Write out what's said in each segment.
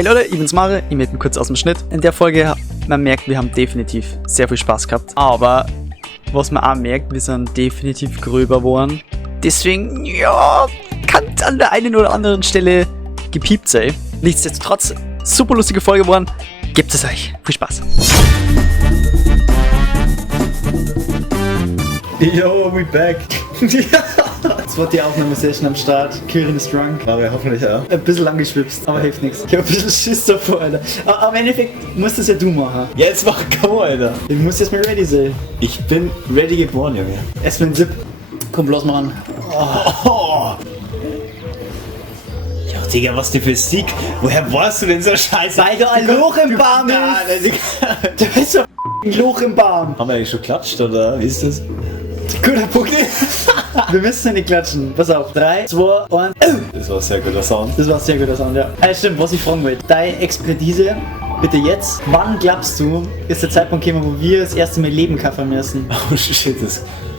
Hey Leute, ich bin's Mare, ich melde mich kurz aus dem Schnitt. In der Folge, man merkt, wir haben definitiv sehr viel Spaß gehabt. Aber, was man auch merkt, wir sind definitiv gröber geworden. Deswegen, ja, kann an der einen oder anderen Stelle gepiept sein. Nichtsdestotrotz, super lustige Folge geworden. Gebt es euch. Viel Spaß. Yo, we back. Jetzt war die Aufnahmesession am Start. Kirin ist drunk. Aber hoffentlich auch. Ein bisschen lang geschwipst, aber hilft nichts. Ich hab ein bisschen Schiss davor, Alter. Aber im Endeffekt musst das ja du machen. Jetzt mach komm, Alter. Du musst jetzt mal ready sein. Ich bin ready geboren, Junge. Erstmal einen Zip. Komm, bloß mal an. Oh. Ja, Digga, was denn für Sieg? Woher warst du denn so scheiße? Weil da ein Loch im Baum ist. Da ist ein Loch im Baum. Haben wir eigentlich schon geklatscht, oder? Wie ist das? Guter Punkt. Wir müssen ja nicht klatschen. Pass auf. 3, 2, 1. Das war ein sehr guter Sound. Das war ein sehr guter Sound, ja. Stimmt, was ich fragen wollte. Deine Expertise, bitte jetzt. Wann glaubst du, ist der Zeitpunkt gekommen, wo wir das erste Mal Leben kaufen müssen? Oh shit,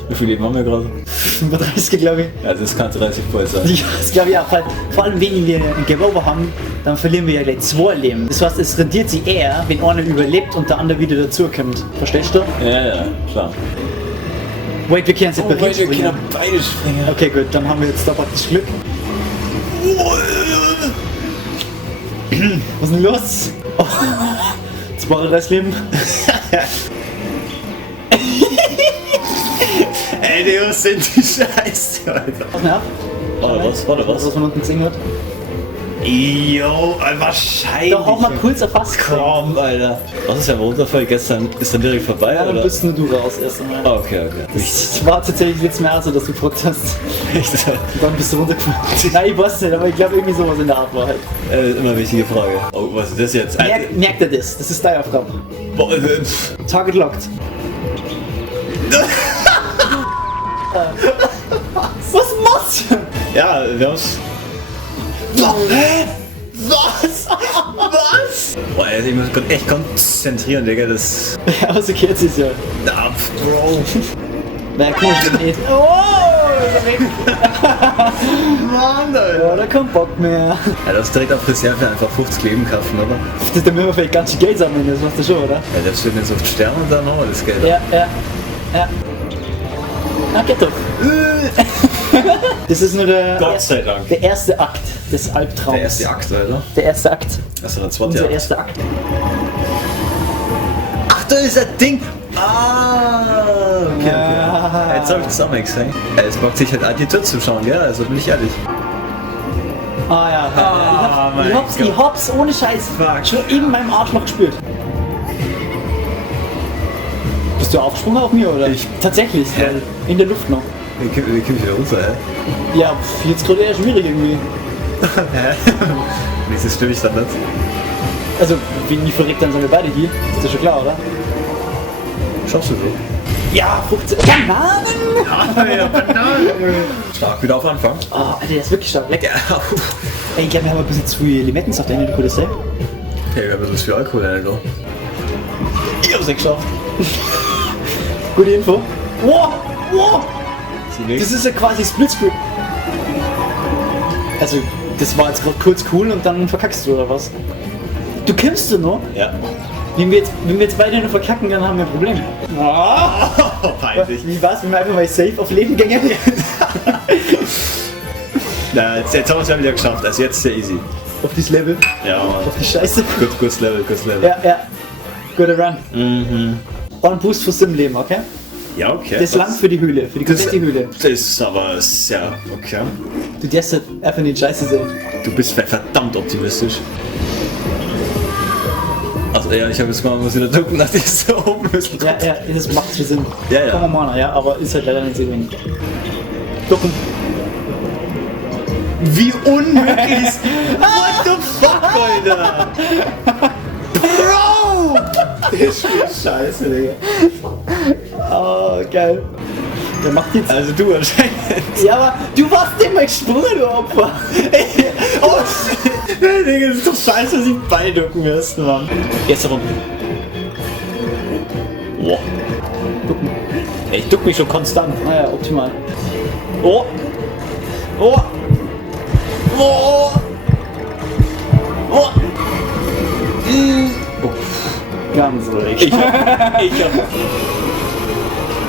wie viel Leben haben wir gerade? 35, glaube ich. Ja, das kann 30 voll sein. Ja, das glaube ich auch. Vor allem, wenn wir einen Gerover haben, dann verlieren wir ja gleich 2 Leben. Das heißt, es rentiert sich eher, wenn einer überlebt und der andere wieder dazukommt. Verstehst du? Ja, klar. Wait, wir können separiert wir springen. können beide springen. Okay, gut, dann haben wir jetzt da praktisch Glück. Was ist denn los? Oh, 32 Leben. Ey, die was sind die Scheiße, Alter. Was nach? Warte, Was man unten gesehen hat. Yo, wahrscheinlich. Da haben wir kurz erfasst. Komm, Alter. Was ist ja am Runterfall gestern? Ist dann direkt vorbei, Ja, dann oder? bist nur du raus erst einmal. Ah, okay. Das war tatsächlich jetzt mehr so, dass du gefragt hast. Echt? Und dann bist du runtergefallen. Nein, ich weiß nicht, aber ich glaube irgendwie sowas in der Art war halt. Immer eine wichtige Frage. Oh, was ist das jetzt? Merkt er das? Das ist deine Aufgabe. Target locked. Was machst du? Ja, wir haben's. Was? Boah, Alter, ich muss echt konzentrieren, Digga, das... Ja, aber so geht es ja. Na, Bro. Na, komisch, wenn nicht. Oh, Mann, ja, da kommt Bock mehr. Ja, das direkt auf Reserve einfach 50 Leben kaufen, oder? Das müssen wir vielleicht ganz viel Geld sammeln, das weißt du schon, oder? Ja, das steht jetzt auf Sterne und dann haben wir das Geld. Ja. Na, geht doch. Das ist nur Gott sei Dank. der erste Akt des Albtraums. Der erste Akt, Alter. Der erste Akt. Achso, der zweite Unser Akt. erster Akt. Ach, da ist ein Ding! Ah, okay. Ja. Jetzt habe ich das auch mal gesehen. Es mag sich halt auch die Tür zuschauen, gell? Also bin ich ehrlich. Ah ja. Ah, mein Ich hab's ohne Scheiß Fuck. schon in meinem Arschloch gespürt. Bist du aufgesprungen auf mir, oder? Tatsächlich, Ja. in der Luft noch. Wie komm ich wieder runter, hä? Ja, jetzt gerade eher schwierig irgendwie. Nächstes stimme ich dann nicht. Also, wenn ich verreckt, dann sind wir beide hier. Ist das schon klar, oder? Schaffst du so? Ja, 15 Bananen! Ja, Bananen! Stark, wieder auf Anfang. Oh, Alter, der ist wirklich stark. Lecker. Ja, Ey, ich glaube, wir haben ein bisschen zu viel Limettensaft rein, du könntest sagen. okay, wir haben so viel Alkohol, Alter. Ich hab's nicht geschafft. Gute Info. Wow! Das ist ja quasi Splitscreen. Also, das war jetzt gerade kurz cool und dann verkackst du, oder was? Du kämpfst du noch? Ja. Wenn wir jetzt beide noch verkacken, dann haben wir ein Problem. Oh, peinlich. Wie war's, wenn wir einfach mal safe auf Leben gingen? Na, jetzt haben wir es ja wieder geschafft, also jetzt sehr easy. Auf dieses Level? Ja, Mann. Auf die Scheiße? Kurz Level. Ja. Guter Run. Und Boost fürs Sim-Leben, okay? Ja, okay. Das langt für die Höhle, für die komplette Höhle. Das ist aber sehr okay. Du darfst halt einfach nicht scheiße sein. Du bist verdammt optimistisch. Also ja, ich habe jetzt mal was wieder drücken, nachdem ich so oben müssen. Ja, das macht schon Sinn. Ja. Kann man machen, ja, aber ist halt leider nicht so wenig. Ducken. Wie unmöglich ist... What the fuck, Alter? Bro! Das ist scheiße, Digga. Oh, geil. Wer macht jetzt? Also du anscheinend. Ja, aber du warst immer gesprungen, du Opfer. Oh shit! Digga, das ist doch scheiße, dass ich beiducken müssen, Mann. Jetzt rum. Wow. Ducken. Ich duck mich schon konstant. Naja, optimal. Oh! Oh! Oh! Oh! ganz ruhig. Ich hab.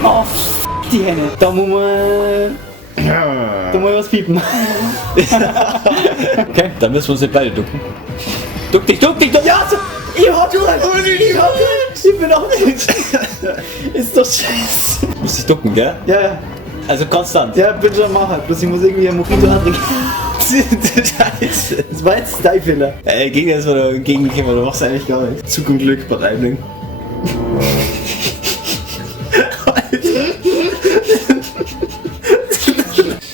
Oh, die Henne. Da muss man was piepen. Okay. Dann müssen wir uns nicht beide ducken. Duck dich! Ja, so, ich hab ich bin auch nicht. Ist doch scheiße. Du musst dich ducken, gell? Ja, Also konstant. ja, bin schon machen. Bloß ich muss irgendwie ein Mojito antrinken. Scheiße. Das war jetzt dein Fehler. Gegen das oder gegen mich, du machst eigentlich gar nicht. Zug und Glück bei Reibling.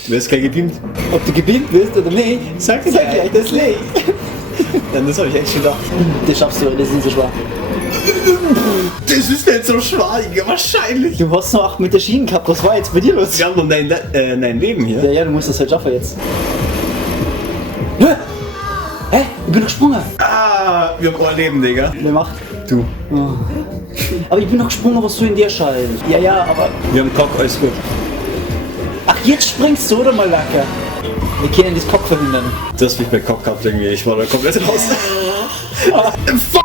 Du wirst kein gepimpt. Ob du gebeamt bist oder nicht, sag gleich, das ist nicht. Dann das habe ich echt schon gedacht. Das schaffst du, das ist nicht so schwer. Das ist nicht so schwer, wahrscheinlich. Du hast noch 8 Meter Schienen gehabt, was war jetzt bei dir los? Wir haben noch dein Leben hier. Ja, du musst das halt schaffen jetzt. Hä? Ich bin noch gesprungen. Ah, wir haben ein Leben, Digga. Wer macht? Du. Oh. Aber ich bin noch gesprungen, was du in der Schall. Ja, aber... Wir haben Cock, alles gut. Ach, jetzt springst du, oder mal Lacker? Wir können das Cock verhindern. Du hast mich bei Cock gehabt irgendwie, ich war da komplett raus. Fuck!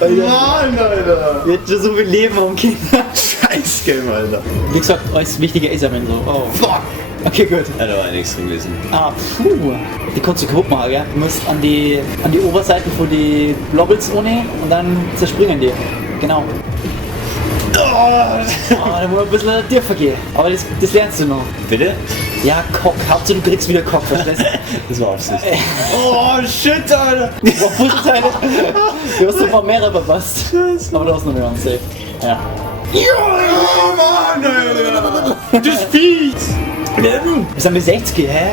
Mann, Alter! Wir hätten schon so viel Leben am Kind. Scheiß Game, Alter. Wie gesagt, alles Wichtige ist am Ende so. Oh. Fuck! Okay, gut. Ja, da war nichts drin gewesen. Ah, puh. Die kannst du kaputt machen, gell? Du musst an die Oberseite von die Blobbles ohne und dann zerspringen die. Genau. Da muss ein bisschen tiefer gehen. Aber das lernst du noch. Bitte? Ja, Cock. Hauptsache du kriegst wieder Cock, verstehst du? Das war Absicht. Oh, shit, Alter! Boah, Puzzleteile. Du hast noch ein paar mehrere verpasst. Aber du hast noch mehr an safe. Ja. Ja, Mann, Alter! Das Beat! Wir sind mit 60, hä?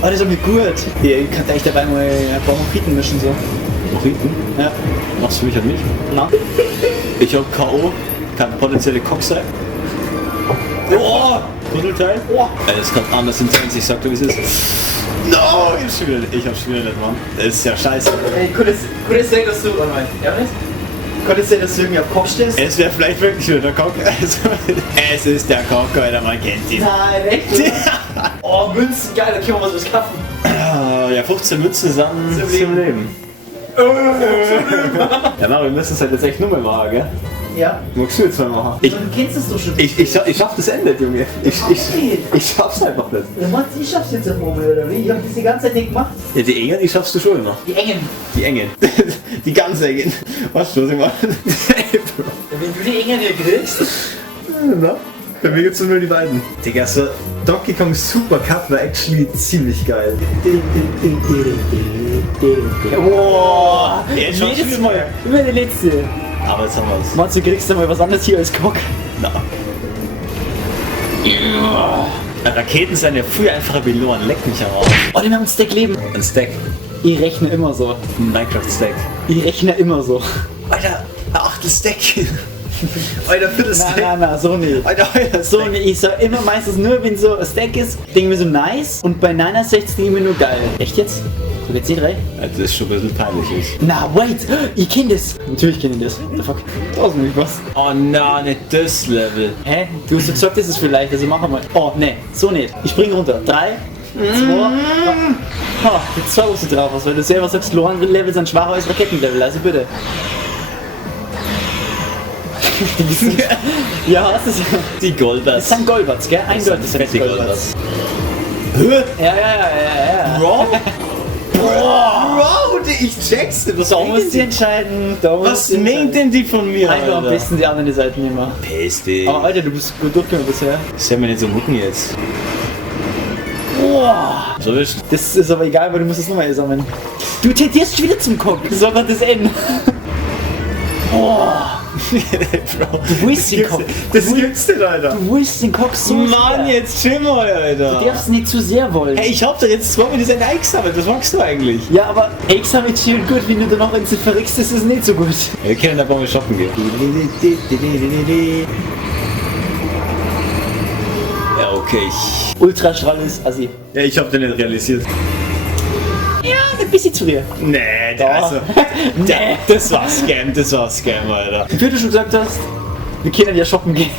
Oh, das ist aber gut. Ihr könnt echt dabei mal ein paar Mojiten mischen, so. Mojiten? Ja. Machst du mich an mich? Na? Ich hab K.O. Kann potenzielle Cock sein. Oh! Puzzleteil? Oh. Das kann anders intensiv, ich sag dir, wie es ist. No! Ich hab's wieder nicht, Mann. Das ist ja scheiße. Ey, könnte es sein, dass du... Warte mal, ja, was? Könnte es sein, dass du irgendwie auf Cock stehst? Es wäre vielleicht wirklich wieder der Cock. Also, es ist der Cock, Alter, man kennt ihn. Nein, echt? Oh, Münzen, geil, da können wir was kaufen. Ja, 15 Münzen sind zum Leben. Ja, Mario, wir müssen es halt jetzt echt nur mehr machen, gell? Ja. Magst du jetzt mal machen? Du kennst es doch schon. Ich schaff das Ende, Junge. Ich schaff's einfach nicht. Du meinst, ich schaff's jetzt auf Mobile, oder wie? Ich hab das die ganze Zeit nicht gemacht. Ja, die Engen, die schaffst du schon immer. Die Engen. Die Engen. Die ganz Engen. Weißt du, was ich meine? Wenn du die Engen hier kriegst. Na? Bei mir gibt's nur die beiden. Digga, so Donkey Kong Super Cup war actually ziemlich geil. Boah. Jetzt schon Jedes viel. Mal. Immer der letzte. Aber jetzt haben wir's. Meinst du, kriegst du mal was anderes hier als Cock? Na. Raketen sind ja früher einfach belohnt. Leck mich am Arsch. Oh, die haben ein Stack Leben. Ein Stack. Ich rechne immer so. Ein Minecraft Stack. Ich rechne immer so. Alter, ein Achtel Stack. Alter, Viertel Stack. Nein, so nicht. Alter, So nicht. Ich sag immer meistens nur, wenn so ein Stack ist, denke ich mir so nice und bei 69 denke ich mir nur geil. Echt jetzt? So jetzt die 3? Das ist schon ein bisschen peinlich. Ist. Na, wait! Ich kenn das! Natürlich kenn ich das. What the fuck? Da ist nämlich was. Oh na, nicht das Level. Hä? Du hast doch gesagt, das ist vielleicht, also machen wir. Oh, ne, so nicht. Ich spring runter. 3, 2. Ha, jetzt 2 was du drauf hast, weil du selber sagst, Lohan-Level sind schwacher als Raketenlevel, also bitte. Ja, das ist. Die Das Goldbats. sind Goldbats, gell? Eindeutig sind das fette Goldbats. Goldbats. Ja. Bro? Bro, ich check's nicht. Da musst du entscheiden. Was mengt denn die von mir, Einfach am Alter? besten die anderen Seiten immer. Peste. Aber Alter, du bist gut durchgekommen bisher. Ist ja mir nicht so mucken jetzt. Boah. So ist Das ist aber egal, weil du musst es nochmal sammeln. Du tendierst schon wieder zum Cock. Das war gerade das Ende. Boah. Bro, Du willst den Cock. Das gibt's nicht, Alter. Du willst den Cock so Mann, sehr. jetzt chill mal, Alter. Du darfst nicht zu sehr wollen. Hey, ich hab doch jetzt zweimal diese eingesammelt. Was magst du eigentlich? Ja, aber Eggs haben jetzt schön gut, wenn du dann noch wenn du verrückst, ist es nicht so gut. Wir können da mal shoppen gehen. Ja, okay. Ultrastrahl ist assi. Ja, ich hab den nicht realisiert. Ja, ein bisschen zu dir. Nee, Da. also. Nee. Das war Scam, Alter. Wie du schon gesagt hast, wir können ja shoppen gehen.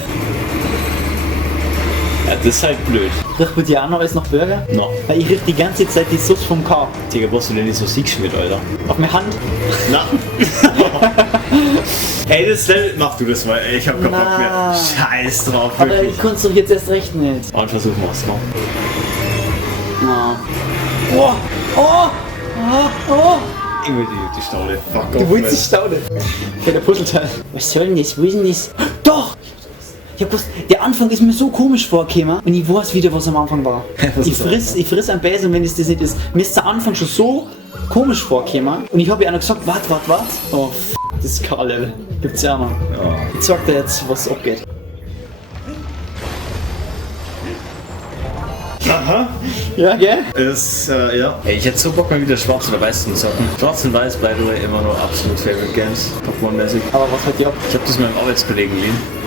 Ja, das ist halt blöd. Riecht bei dir auch noch alles nach Burger? No. Weil ich riech die ganze Zeit die Sauce vom K. Digga, was du denn nicht so siegst mit, Alter? Auf meine Hand. Na. Ey, das Level, mach du das mal, ey, ich hab keinen Bock mehr. Na. Scheiß drauf, Aber wirklich. ich konnte doch jetzt erst recht nicht. Und versuchen wir's mal. Na. Oh! Oh! Oh! Oh! Ich will die Staude. Fuck Du off, willst Mann. die Staude. Okay, der Puzzleteil. Was soll denn das? Wo ist denn das? Doch! Ich hab gewusst, der Anfang ist mir so komisch vorgekommen und ich weiß wieder, was am Anfang war. Was ich ist friss einen Besen, wenn es das nicht ist. Mir ist der Anfang schon so komisch vorgekommen und ich habe ja auch noch gesagt, wart. Oh, das ist kein Level. Gibt's ja auch noch. Ja. Ich sag dir jetzt, was abgeht. Aha. Ja, gell? Das, ja. Ey, ich hätte so Bock mal wieder Schwarz oder Weiß zu zocken. Schwarz und Weiß, by the way, immer noch absolut Favorite Games. Pokémon-mäßig. Aber was hat die ab? Ich habe das meinem Arbeitskollegen geliehen.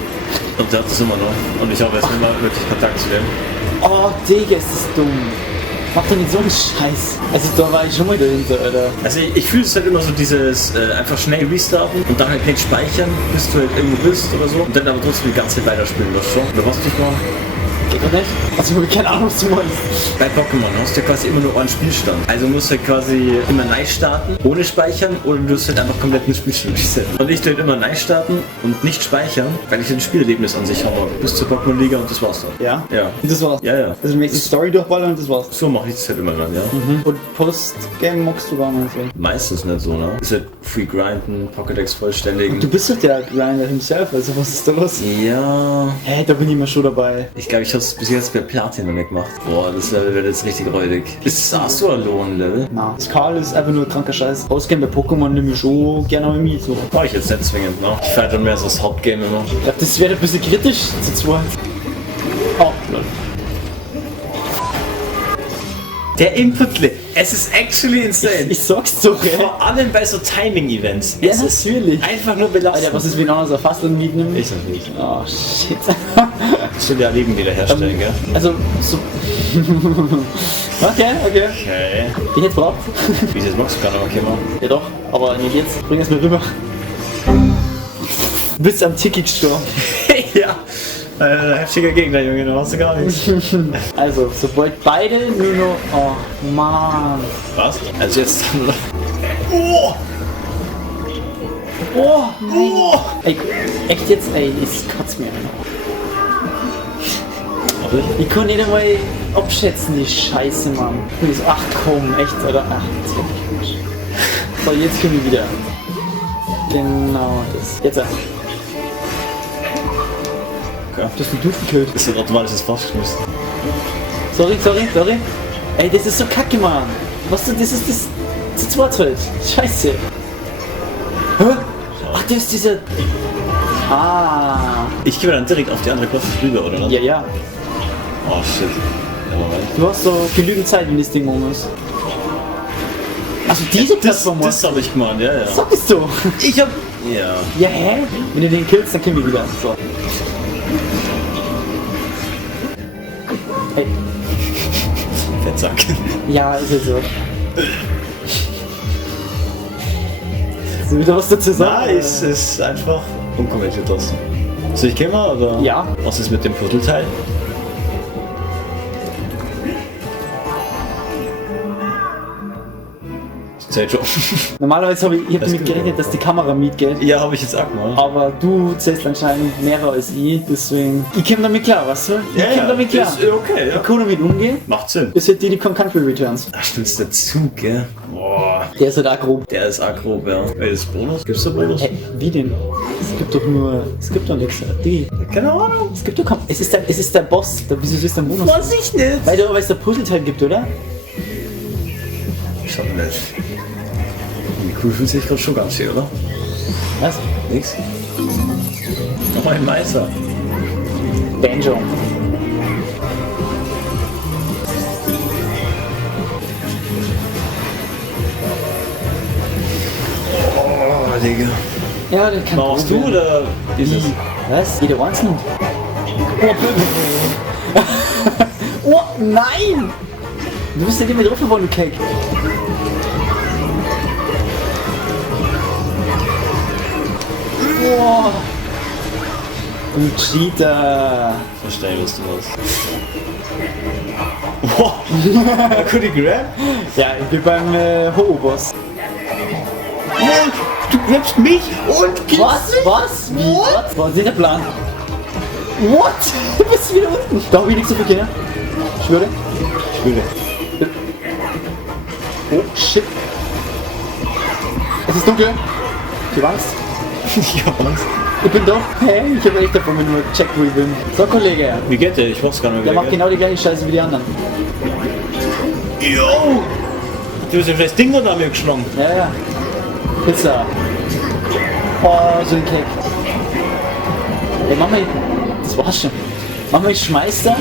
Und der hat das immer noch. Und ich habe jetzt nicht mal wirklich Kontakt zu dem. Oh, Digga, ist das dumm. Mach doch nicht so einen Scheiß. Also da war ich schon mal dahinter, Alter. Also ich fühle es halt immer so dieses einfach schnell restarten und dann halt nicht speichern, bis du halt irgendwo bist oder so. Und dann aber trotzdem die ganze Zeit weiterspielen, das schon. Oder was dich mal? Geht doch nicht? Also ich habe keine Ahnung, was du meinst. Bei Pokémon hast du ja quasi immer nur einen Spielstand. Also musst du halt quasi immer neu starten, ohne speichern, oder du musst halt einfach komplett einen Spielstand resetten. Und ich tue halt immer neu starten und nicht speichern, weil ich ein Spielerlebnis an sich habe. Bis zur Pokémon-Liga und das war's dann. Ja? Ja. Und das war's? Ja, ja. Also du möchtest die Story durchballern und das war's? So mache ich das halt immer dann, ja. Und Post-Game magst du gar nicht so. Meistens nicht so, ne? Ist halt Free Grinden, Pokédex vollständigen. Du bist doch der Grinder himself, also was ist da los? Ja. Hä, da bin ich mal schon dabei. Ich glaube, ich habe es bis jetzt bei Platin noch nicht gemacht. Boah, das Level wird jetzt richtig räudig. Ist das so ein Lohn-Level? Na, das Karl ist einfach nur kranker Scheiß. Ausgehen bei Pokémon nehme ich schon gerne mal mit. So. Mach ich jetzt nicht zwingend, ne? Ich feiere dann mehr so das Hauptgame immer. Ich glaub, das wäre ein bisschen kritisch zu zweit. Oh, lol. Der Input, es ist actually insane. Ich sag's doch, ey. Vor allem bei so Timing-Events. Ja, Es ist natürlich. einfach nur belastend. Alter, was ist, wenn einer so Fasteln mitnimmt? Ist das nicht. Oh, shit. Das will ja Leben wiederherstellen, gell? Also, so. Okay. Okay. Ich hätte braucht. Wie ist das magst du gar nicht, okay, Mann? Ja doch, aber nicht jetzt. Bring es mir rüber. Du bist am Ticket gestorben. Ja. Heftiger Gegner, Junge, du hast du gar nichts. Also, sobald beide nur noch. Oh, Mann. Was? Also jetzt dann. Oh! Oh, nein. Ey, echt jetzt? Ey, es kotzt mir an. Ich kann nicht einmal abschätzen, die Scheiße, Mann. Und ich so, ach komm, echt, oder? Ach, das wird nicht gut. So, jetzt können wir wieder. Genau, das. Jetzt. Okay. Du hast einen Duft gekillt. Das ist automatisches Fassgeschmissen. Sorry. Ey, das ist so kacke, Mann. Was du, das ist das. Zu zweit halt. Scheiße. Hä? Ach, das ist dieser. Ah. Ich gehe dann direkt auf die andere Klasse rüber, oder? Ja. Oh shit. Ja, Moment. Du hast so genügend Zeit, wenn das Ding um ist. Also diese Plattform Das habe ich gemeint, ja. sagst du? Ich hab. Ja. Ja, hä? Wenn du den killst, dann können wir wieder. So. Hey. Fettsack. Ja, ist ja so. Hast du wieder was dazu sagen? Nein, es ist einfach unkommentiert das. Soll ich gehen mal, oder? Ja. Was ist mit dem Puzzleteil? Zählt schon. Normalerweise habe ich Das damit geht gerechnet, dass die Kamera mitgeht. Ja, habe ich jetzt auch mal. Aber du zählst anscheinend mehr als ich, deswegen. Ich komme damit klar, weißt du? Ich komme damit klar. Ist okay, ja. Ich kann damit umgehen. Macht Sinn. Das sind die Country Returns. Ach, stimmt's dazu, gell? Boah. Der ist halt auch grob. Der ist auch grob, ja. Ey, das ist Bonus? Gibt's da Bonus? Hä, wie denn? Es gibt doch nur. Es gibt doch nichts. Die. Keine Ahnung. Es gibt doch kaum. Es ist der Boss. Wieso ist der Bonus? Weiß ich nicht. Weil es der Puzzleteil gibt, oder? Ich hab nicht. Wie cool fühlt sich gerade schon ganz schön, oder? Was? Nix. Nochmal ein Meister. Banjo. Oh, Digga. Ja, den kann Machst du probieren. oder ist es? Was? Jeder einzeln? Oh, nein! Du bist ja nicht mehr drauf geworden, du Cake. Boah. Du Cheater. Verstehe, was du machst. Wow, could he grab? Ja, ich bin beim Ho-Boss. Du grabst mich und gibst Was? Wie? Was? Was ist nicht der Plan? What? Du bist wieder unten. Da hab ich nichts zu verkehren. Schwöre. Oh, shit. Es ist dunkel. Ich hab Angst. Ich hab Angst. Ich bin doch. Hey, ich hab echt davon nur gecheckt, wo ich bin. So, Kollege. Wie geht der? Ich weiß gar nicht, wie Der macht genau die gleiche Scheiße wie die anderen. Yo! Du hast ja vielleicht das Ding unter mir geschlagen. Ja. Pizza. Oh, so ein Cake. Ey, mach mal. Das war's schon. Mach mal, ich schmeiß da.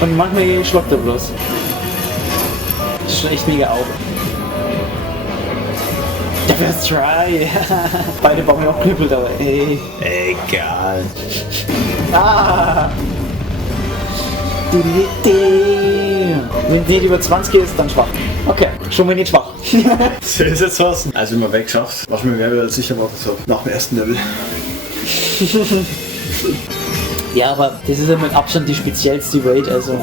Und mach mal, schluck da bloß. Das ist schon echt mega auf. Der first try. Beide bauen mir auch Knüppel dabei. Ey. Egal. Ah. Wenn die über 20 ist, dann schwach. Okay, schon mal nicht schwach. So ist jetzt was. Also immer weggeschafft. Was mir mehr sicher war, so nach dem ersten Level. Ja, aber das ist ja mit Abstand die speziellste Raid, also.